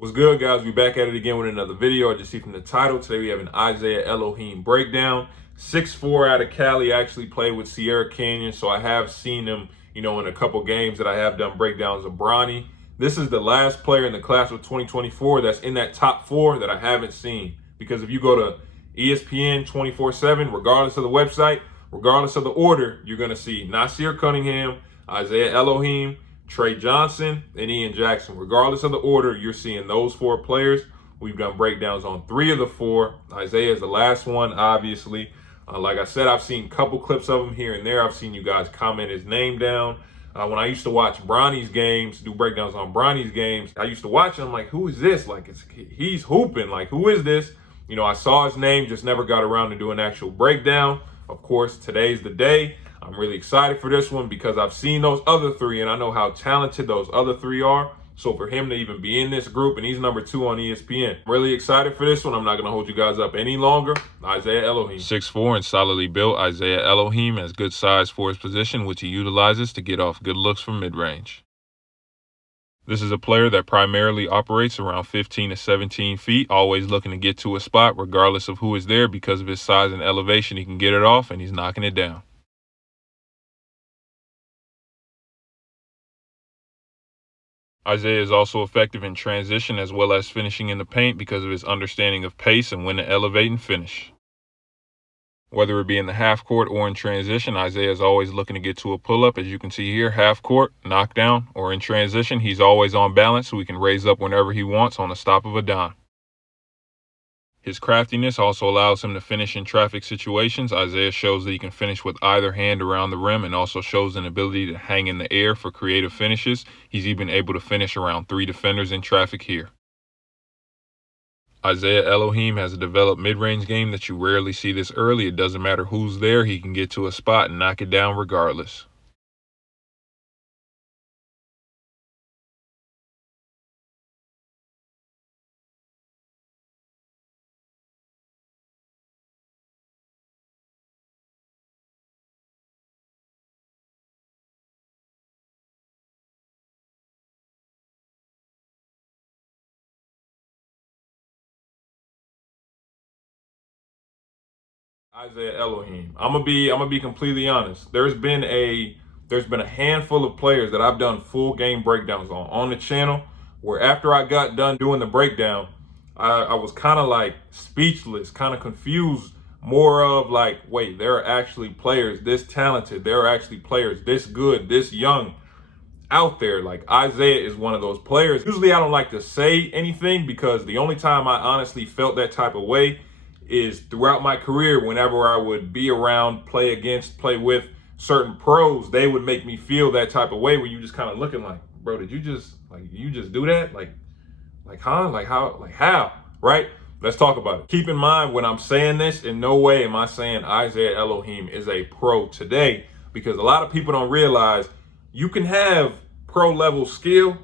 What's good, guys? We back at it again with another video. I just see from the title, today we have an Isaiah Elohim breakdown. 6'4" out of Cali, actually played with Sierra Canyon, so I have seen him, in a couple games that I have done breakdowns of Bronny. This is the last player in the class of 2024 that's in that top 4 that I haven't seen. Because if you go to ESPN 24/7, regardless of the website, regardless of the order, you're going to see Nasir Cunningham, Isaiah Elohim, Trey Johnson, and Ian Jackson. Regardless of the order, you're seeing those 4 players. We've done breakdowns on 3 of the 4. Isaiah is the last one, obviously. Like I said, I've seen a couple clips of him here and there. I've seen you guys comment his name down. When I used to watch Bronny's games, do breakdowns on Bronny's games, I used to watch him like, who is this? Like, he's hooping. Like, who is this? I saw his name, just never got around to do an actual breakdown. Of course, today's the day. I'm really excited for this one because I've seen those other 3 and I know how talented those other 3 are. So for him to even be in this group, and he's number 2 on ESPN, I'm really excited for this one. I'm not going to hold you guys up any longer. Isaiah Elohim. 6'4" and solidly built, Isaiah Elohim has good size for his position, which he utilizes to get off good looks from mid-range. This is a player that primarily operates around 15 to 17 feet, always looking to get to a spot regardless of who is there. Because of his size and elevation, he can get it off and he's knocking it down. Isaiah is also effective in transition as well as finishing in the paint because of his understanding of pace and when to elevate and finish. Whether it be in the half court or in transition, Isaiah is always looking to get to a pull-up. As you can see here, half court, knockdown, or in transition, he's always on balance so he can raise up whenever he wants on the stop of a dime. His craftiness also allows him to finish in traffic situations. Isaiah shows that he can finish with either hand around the rim and also shows an ability to hang in the air for creative finishes. He's even able to finish around 3 defenders in traffic here. Isaiah Elohim has a developed mid-range game that you rarely see this early. It doesn't matter who's there, he can get to a spot and knock it down regardless. Isaiah Elohim. I'm gonna be completely honest. There's been a handful of players that I've done full game breakdowns on the channel where after I got done doing the breakdown, I was kind of like speechless, kind of confused, more of like, wait, there are actually players this talented, there are actually players this good, this young out there. Like, Isaiah is one of those players. Usually I don't like to say anything because the only time I honestly felt that type of way is throughout my career. Whenever I would be around, play with certain pros, they would make me feel that type of way where you just kind of looking like, bro, did you just do that? Like how, right? Let's talk about it. Keep in mind when I'm saying this, in no way am I saying Isaiah Elohim is a pro today, because a lot of people don't realize you can have pro level skill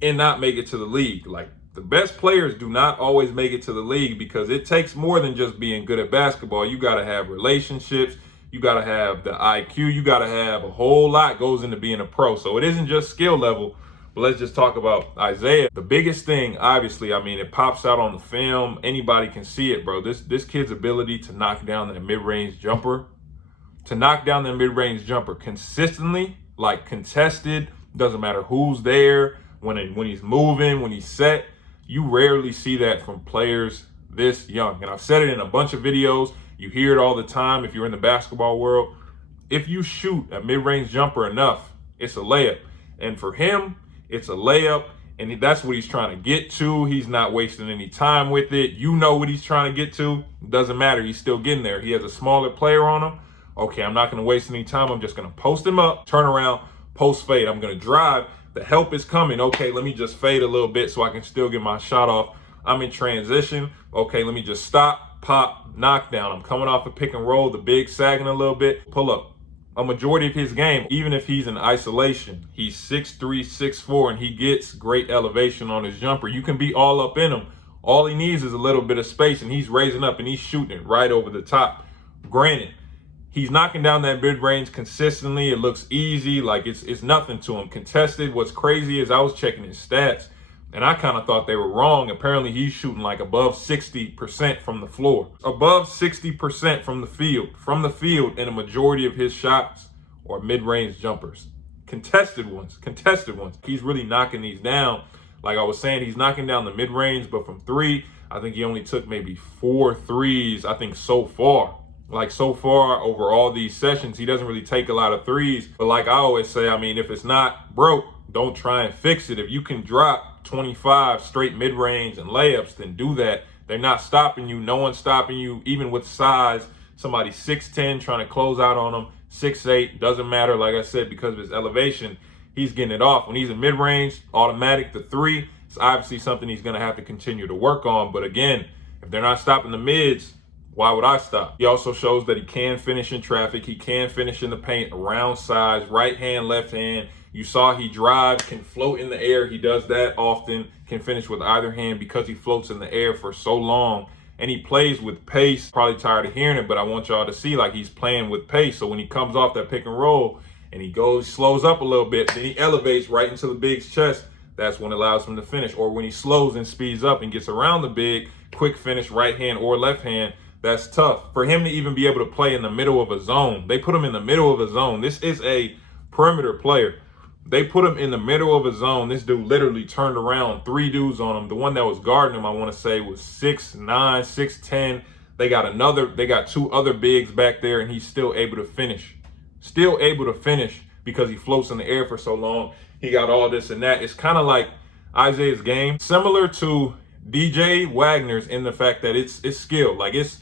and not make it to the league. Like, the best players do not always make it to the league because it takes more than just being good at basketball. You got to have relationships. You got to have the IQ. You got to have a whole lot goes into being a pro. So it isn't just skill level. But let's just talk about Isaiah. The biggest thing, obviously, I mean, it pops out on the film. Anybody can see it, bro. This kid's ability to knock down that mid-range jumper, consistently, like contested, doesn't matter who's there, when he's moving, when he's set. You rarely see that from players this young. And I've said it in a bunch of videos. You hear it all the time if you're in the basketball world. If you shoot a mid-range jumper enough, it's a layup. And for him, it's a layup. And that's what he's trying to get to. He's not wasting any time with it. You know what he's trying to get to. It doesn't matter. He's still getting there. He has a smaller player on him. Okay, I'm not going to waste any time. I'm just going to post him up, turn around, post fade. I'm going to drive. The help is coming. Okay, let me just fade a little bit so I can still get my shot off. I'm in transition. Okay, let me just stop, pop, knockdown. I'm coming off a pick and roll, the big sagging a little bit, pull up. A majority of his game, even if he's in isolation, he's 6'3", 6'4", and he gets great elevation on his jumper. You can be all up in him. All he needs is a little bit of space, and he's raising up and he's shooting it right over the top. Granted, he's knocking down that mid-range consistently. It looks easy, like it's nothing to him. Contested, what's crazy is I was checking his stats, And I kind of thought they were wrong. Apparently, he's shooting like above 60% from the floor. Above 60% from the field. From the field, and a majority of his shots are mid-range jumpers. Contested ones. He's really knocking these down. Like I was saying, he's knocking down the mid-range, but from three, I think he only took maybe 4 threes, I think, so far. Like, so far over all these sessions, he doesn't really take a lot of threes. But like I always say, I mean, if it's not broke, don't try and fix it. If you can drop 25 straight mid-range and layups, then do that. They're not stopping you. No one's stopping you, even with size. Somebody 6'10", trying to close out on him. 6'8", doesn't matter. Like I said, because of his elevation, he's getting it off. When he's in mid-range, automatic, the three, it's obviously something he's going to have to continue to work on. But again, if they're not stopping the mids, why would I stop? He also shows that he can finish in traffic. He can finish in the paint, around size, right hand, left hand. You saw he drives, can float in the air. He does that often, can finish with either hand because he floats in the air for so long. And he plays with pace. Probably tired of hearing it, but I want y'all to see like he's playing with pace. So when he comes off that pick and roll and he slows up a little bit, then he elevates right into the big's chest. That's when it allows him to finish. Or when he slows and speeds up and gets around the big, quick finish, right hand or left hand. That's tough. For him to even be able to play in the middle of a zone. They put him in the middle of a zone. This is a perimeter player. They put him in the middle of a zone. This dude literally turned around, 3 dudes on him. The one that was guarding him, I want to say, was 6'9", 6'10". They got 2 other bigs back there, and he's still able to finish. Still able to finish because he floats in the air for so long. He got all this and that. It's kind of like Isaiah's game. Similar to DJ Wagner's in the fact that it's skill. Like it's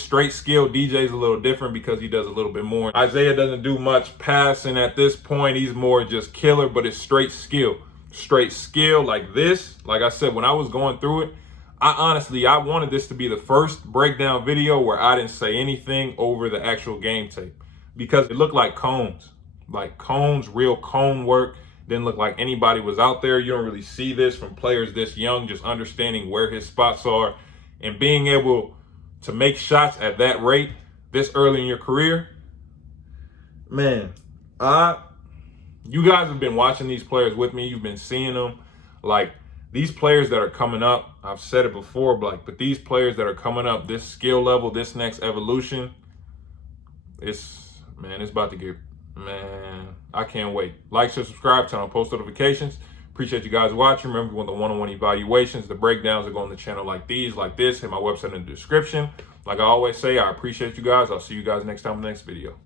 straight skill. DJ's a little different because he does a little bit more. Isaiah doesn't do much passing at this point. He's more just killer, but it's straight skill. Straight skill like this. Like I said, when I was going through it, I wanted this to be the first breakdown video where I didn't say anything over the actual game tape because it looked like cones. Like cones, real cone work. Didn't look like anybody was out there. You don't really see this from players this young, just understanding where his spots are and being able to make shots at that rate this early in your career. Man, you guys have been watching these players with me. You've been seeing them. Like these players that are coming up, I've said it before, but these players that are coming up, this skill level, this next evolution, it's about to get, I can't wait. Like, share, subscribe, turn on post notifications. Appreciate you guys watching. Remember, when the one-on-one evaluations, the breakdowns are going on the channel like these, like this. Hit my website in the description. Like I always say, I appreciate you guys. I'll see you guys next time in the next video.